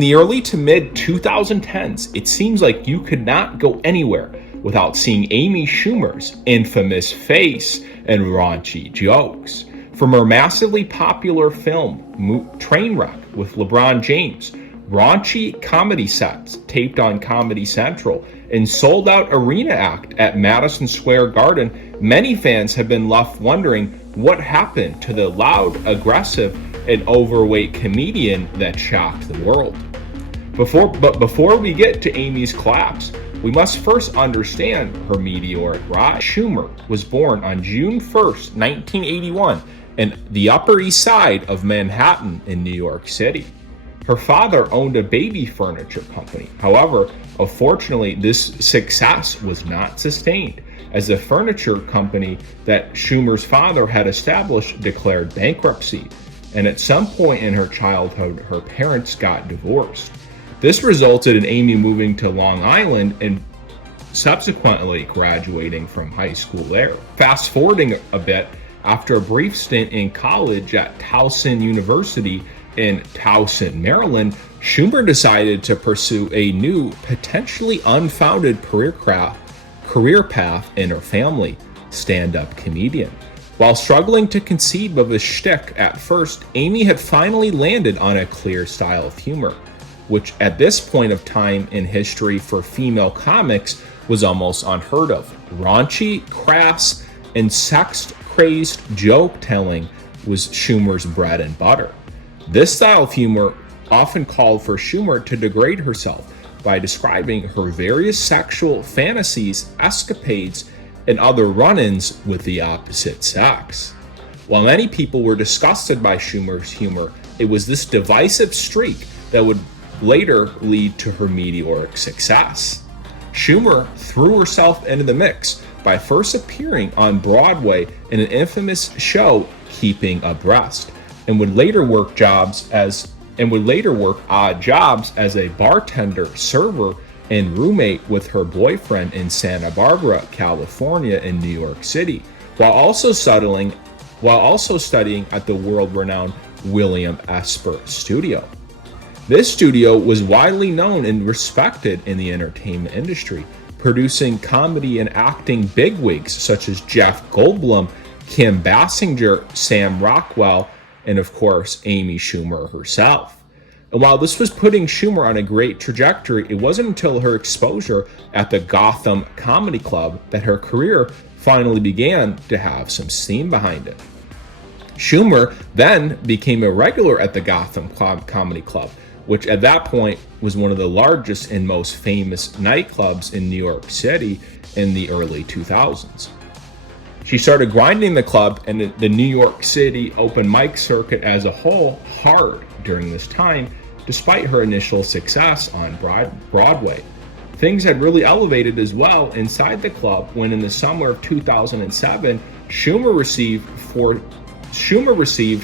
In the early to mid 2010s, it seems like you could not go anywhere without seeing Amy Schumer's infamous face and raunchy jokes. From her massively popular film Trainwreck with LeBron James, raunchy comedy sets taped on Comedy Central, and sold-out arena act at Madison Square Garden, many fans have been left wondering what happened to the loud, aggressive, and overweight comedian that shocked the world. Before we get to Amy's collapse, we must first understand her meteoric rise. Schumer was born on June 1st, 1981, in the Upper East Side of Manhattan in New York City. Her father owned a baby furniture company. However, unfortunately, this success was not sustained, as the furniture company that Schumer's father had established declared bankruptcy, and at some point in her childhood, her parents got divorced. This resulted in Amy moving to Long Island and subsequently graduating from high school there. Fast forwarding a bit, after a brief stint in college at Towson University in Towson, Maryland, Schumer decided to pursue a new, potentially unfounded career path in her family, stand-up comedian. While struggling to conceive of a shtick at first, Amy had finally landed on a clear style of humor, which at this point of time in history for female comics was almost unheard of. Raunchy, crass, and sex-crazed joke-telling was Schumer's bread and butter. This style of humor often called for Schumer to degrade herself by describing her various sexual fantasies, escapades, and other run-ins with the opposite sex. While many people were disgusted by Schumer's humor, it was this divisive streak that would later lead to her meteoric success. Schumer threw herself into the mix by first appearing on Broadway in an infamous show, Keeping Abreast, and would later work odd jobs as a bartender, server, and roommate with her boyfriend in Santa Barbara, California, and New York City, while also studying at the world-renowned William Esper Studio. This studio was widely known and respected in the entertainment industry, producing comedy and acting bigwigs such as Jeff Goldblum, Kim Basinger, Sam Rockwell, and of course, Amy Schumer herself. And while this was putting Schumer on a great trajectory, it wasn't until her exposure at the Gotham Comedy Club that her career finally began to have some steam behind it. Schumer then became a regular at the Gotham Comedy Club, which at that point was one of the largest and most famous nightclubs in New York City in the early 2000s. She started grinding the club and the New York City open mic circuit as a whole hard during this time, despite her initial success on Broadway. Things had really elevated as well inside the club when in the summer of 2007, Schumer received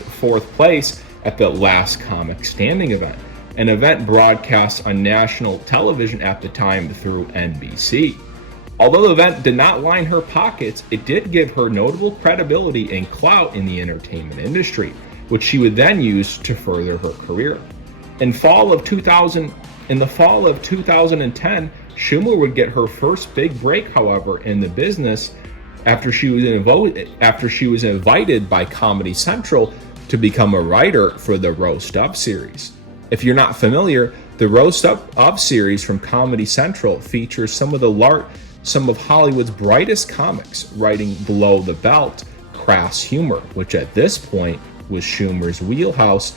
fourth place at the Last Comic Standing event, an event broadcast on national television at the time through NBC. Although the event did not line her pockets, it did give her notable credibility and clout in the entertainment industry, which she would then use to further her career. In the fall of 2010, Schumer would get her first big break, however, in the business after she was invited by Comedy Central to become a writer for the Roast Up series. If you're not familiar, the Roast Up series from Comedy Central features some of Hollywood's brightest comics writing below the belt crass humor, which at this point was Schumer's wheelhouse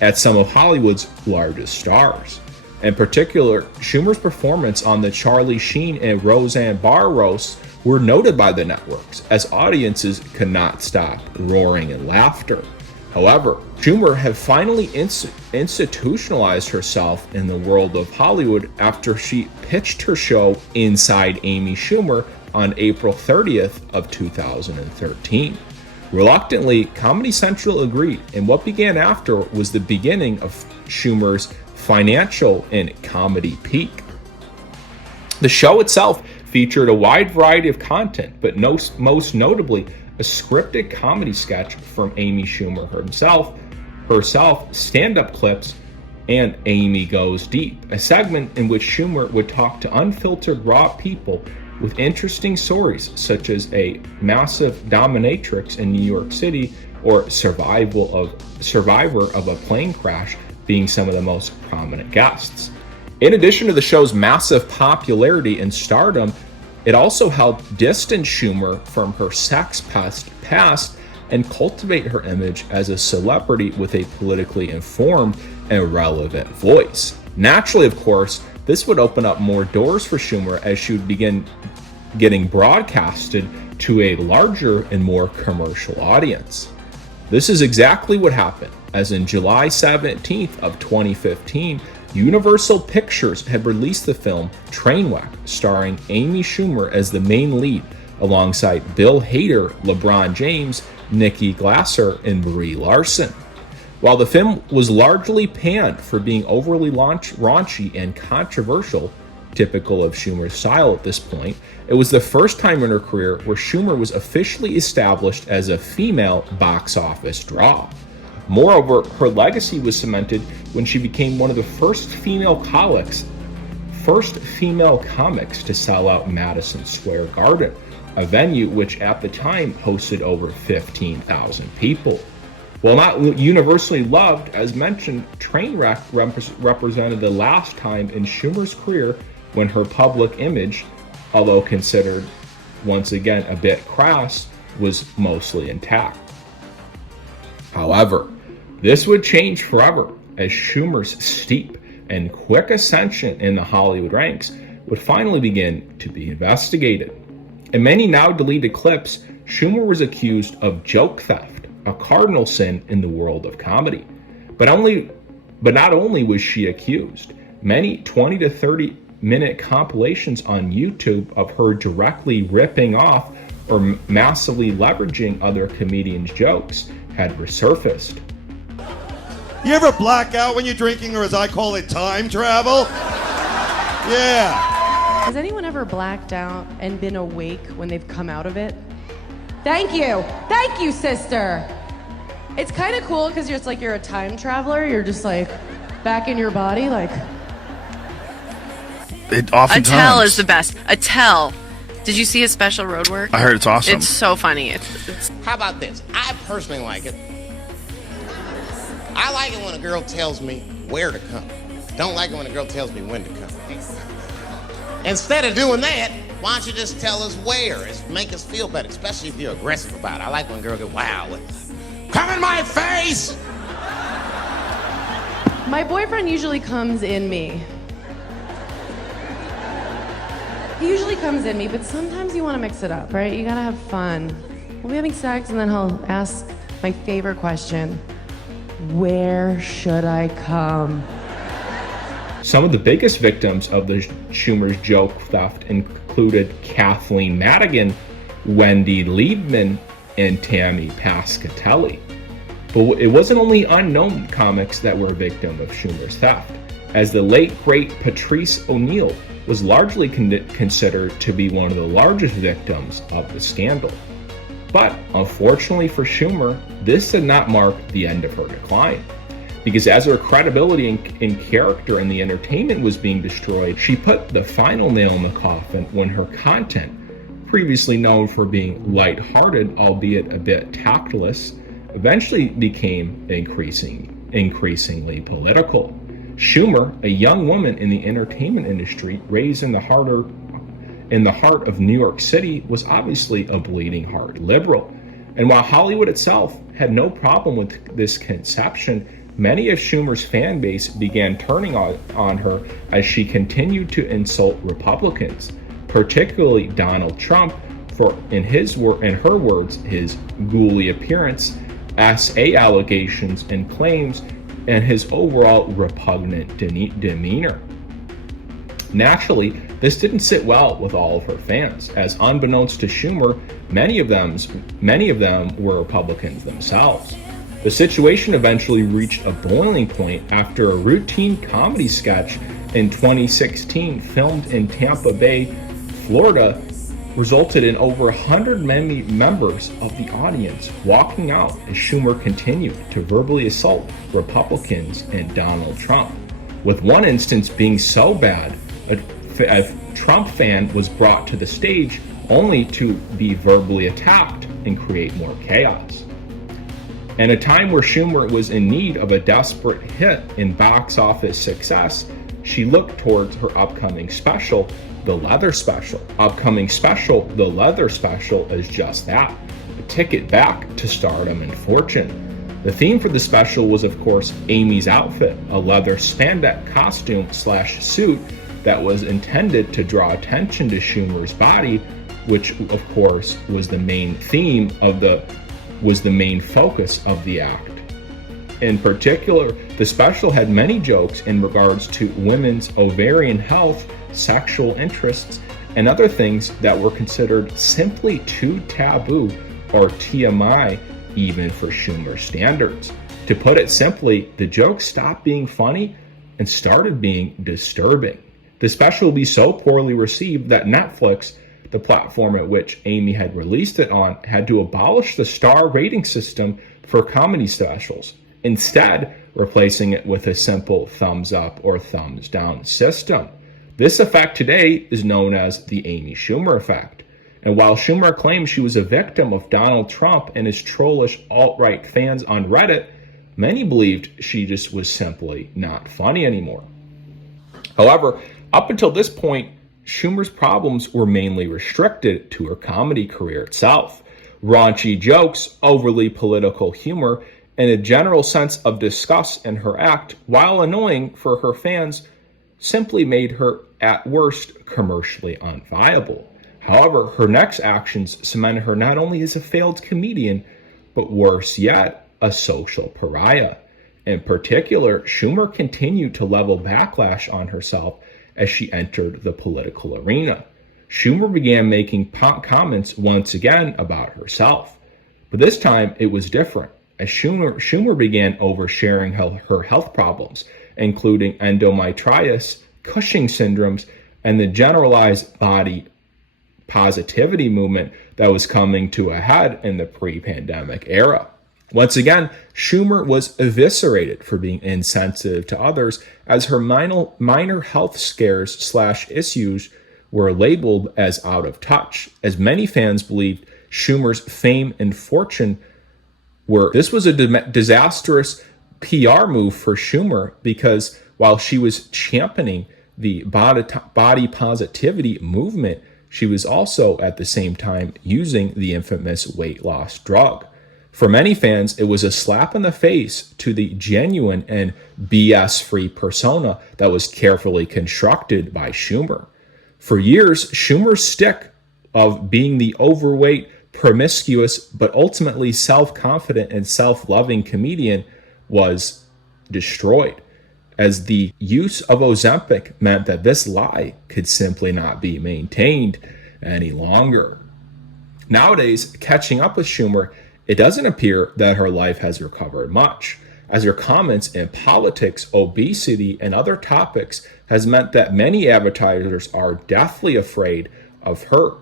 at some of Hollywood's largest stars. In particular, Schumer's performance on the Charlie Sheen and Roseanne Barr roasts were noted by the networks, as audiences could not stop roaring in laughter. However, Schumer had finally institutionalized herself in the world of Hollywood after she pitched her show Inside Amy Schumer on April 30th of 2013. Reluctantly, Comedy Central agreed, and what began after was the beginning of Schumer's financial and comedy peak. The show itself featured a wide variety of content, but most notably a scripted comedy sketch from Amy Schumer herself, stand-up clips, and Amy Goes Deep, a segment in which Schumer would talk to unfiltered raw people with interesting stories such as a massive dominatrix in New York City or survivor of a plane crash being some of the most prominent guests. In addition to the show's massive popularity and stardom, it also helped distance Schumer from her sex past and cultivate her image as a celebrity with a politically informed and relevant voice. Naturally, of course, this would open up more doors for Schumer as she would begin getting broadcasted to a larger and more commercial audience. This is exactly what happened, as in July 17th of 2015, Universal Pictures had released the film Trainwreck, starring Amy Schumer as the main lead, alongside Bill Hader, LeBron James, Nikki Glaser, and Brie Larson. While the film was largely panned for being overly raunchy and controversial, typical of Schumer's style at this point, it was the first time in her career where Schumer was officially established as a female box office draw. Moreover, her legacy was cemented when she became one of the first female comics to sell out Madison Square Garden, a venue which at the time hosted over 15,000 people. While not universally loved, as mentioned, Trainwreck represented the last time in Schumer's career when her public image, although considered once again a bit crass, was mostly intact. However, this would change forever as Schumer's steep and quick ascension in the Hollywood ranks would finally begin to be investigated. In many now deleted clips, Schumer was accused of joke theft, a cardinal sin in the world of comedy. But not only was she accused, many 20 to 30 minute compilations on YouTube of her directly ripping off or massively leveraging other comedians' jokes had resurfaced. You ever black out when you're drinking, or as I call it, time travel? Yeah. Has anyone ever blacked out and been awake when they've come out of it? Thank you, sister. It's kind of cool because it's like you're a time traveler. You're just like back in your body, like. A tell is the best. A tell. Did you see his special road work? I heard it's awesome. It's so funny. It's... How about this? I personally like it. I like it when a girl tells me where to come. Don't like it when a girl tells me when to come. Instead of doing that, why don't you just tell us where? It's make us feel better, especially if you're aggressive about it. I like when a girl goes, wow, come in my face! My boyfriend usually comes in me. He usually comes in me, but sometimes you want to mix it up, right? You gotta have fun. We'll be having sex, and then he'll ask my favorite question: where should I come? Some of the biggest victims of the Schumer's joke theft included Kathleen Madigan, Wendy Liebman, and Tammy Pascatelli. But it wasn't only unknown comics that were a victim of Schumer's theft, as the late great Patrice O'Neal was largely considered to be one of the largest victims of the scandal. But unfortunately for Schumer, this did not mark the end of her decline, because as her credibility and character in the entertainment was being destroyed, she put the final nail in the coffin when her content, previously known for being lighthearted, albeit a bit tactless, eventually became increasingly political. Schumer, a young woman in the entertainment industry raised in the heart of New York City, was obviously a bleeding heart liberal. And while Hollywood itself had no problem with this conception, many of Schumer's fan base began turning on her as she continued to insult Republicans, particularly Donald Trump, for, in her words, his ghouly appearance, SA allegations and claims, and his overall repugnant demeanor. Naturally, this didn't sit well with all of her fans, as unbeknownst to Schumer, many of them were Republicans themselves. The situation eventually reached a boiling point after a routine comedy sketch in 2016 filmed in Tampa Bay, Florida, resulted in over 100 members of the audience walking out as Schumer continued to verbally assault Republicans and Donald Trump, with one instance being so bad a Trump fan was brought to the stage only to be verbally attacked and create more chaos. In a time where Schumer was in need of a desperate hit in box office success, she looked towards her upcoming special, The Leather Special. The Leather Special is just that, a ticket back to stardom and fortune. The theme for the special was, of course, Amy's outfit, a leather spandex costume/suit that was intended to draw attention to Schumer's body, which, of course, was the main focus of the act. In particular, the special had many jokes in regards to women's ovarian health, sexual interests, and other things that were considered simply too taboo or TMI even for Schumer standards. To put it simply, the jokes stopped being funny and started being disturbing. The special will be so poorly received that Netflix, the platform at which Amy had released it on, had to abolish the star rating system for comedy specials, instead replacing it with a simple thumbs up or thumbs down system. This effect today is known as the Amy Schumer effect. And while Schumer claims she was a victim of Donald Trump and his trollish alt-right fans on Reddit, many believed she just was simply not funny anymore. However, up until this point, Schumer's problems were mainly restricted to her comedy career itself. Raunchy jokes, overly political humor, and a general sense of disgust in her act, while annoying for her fans, simply made her, at worst, commercially unviable. However, her next actions cemented her not only as a failed comedian, but worse yet, a social pariah. In particular, Schumer continued to level backlash on herself as she entered the political arena. Schumer began making comments once again about herself. But this time, it was different, as Schumer began oversharing her health problems, including endometritis, Cushing syndromes, and the generalized body positivity movement that was coming to a head in the pre-pandemic era. Once again, Schumer was eviscerated for being insensitive to others, as her minor health scares/issues were labeled as out of touch, as many fans believed Schumer's fame and fortune this was a disastrous PR move for Schumer, because while she was championing the body positivity movement, she was also at the same time using the infamous weight loss drug. For many fans, it was a slap in the face to the genuine and BS-free persona that was carefully constructed by Schumer. For years, Schumer's stick of being the overweight, promiscuous, but ultimately self-confident and self-loving comedian was destroyed, as the use of Ozempic meant that this lie could simply not be maintained any longer. Nowadays, catching up with Schumer, it doesn't appear that her life has recovered much, as her comments in politics, obesity, and other topics has meant that many advertisers are deathly afraid of her.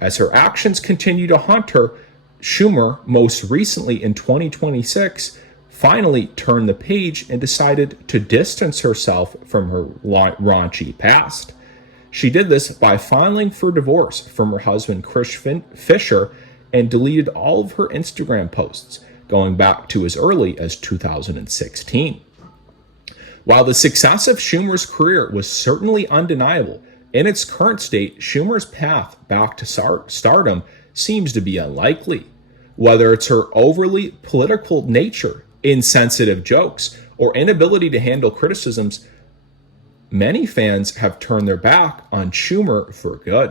As her actions continue to haunt her, Schumer, most recently in 2026, finally turned the page and decided to distance herself from her raunchy past. She did this by filing for divorce from her husband, Chris Fisher, and deleted all of her Instagram posts, going back to as early as 2016. While the success of Schumer's career was certainly undeniable, in its current state, Schumer's path back to stardom seems to be unlikely. Whether it's her overly political nature, insensitive jokes, or inability to handle criticisms, many fans have turned their back on Schumer for good.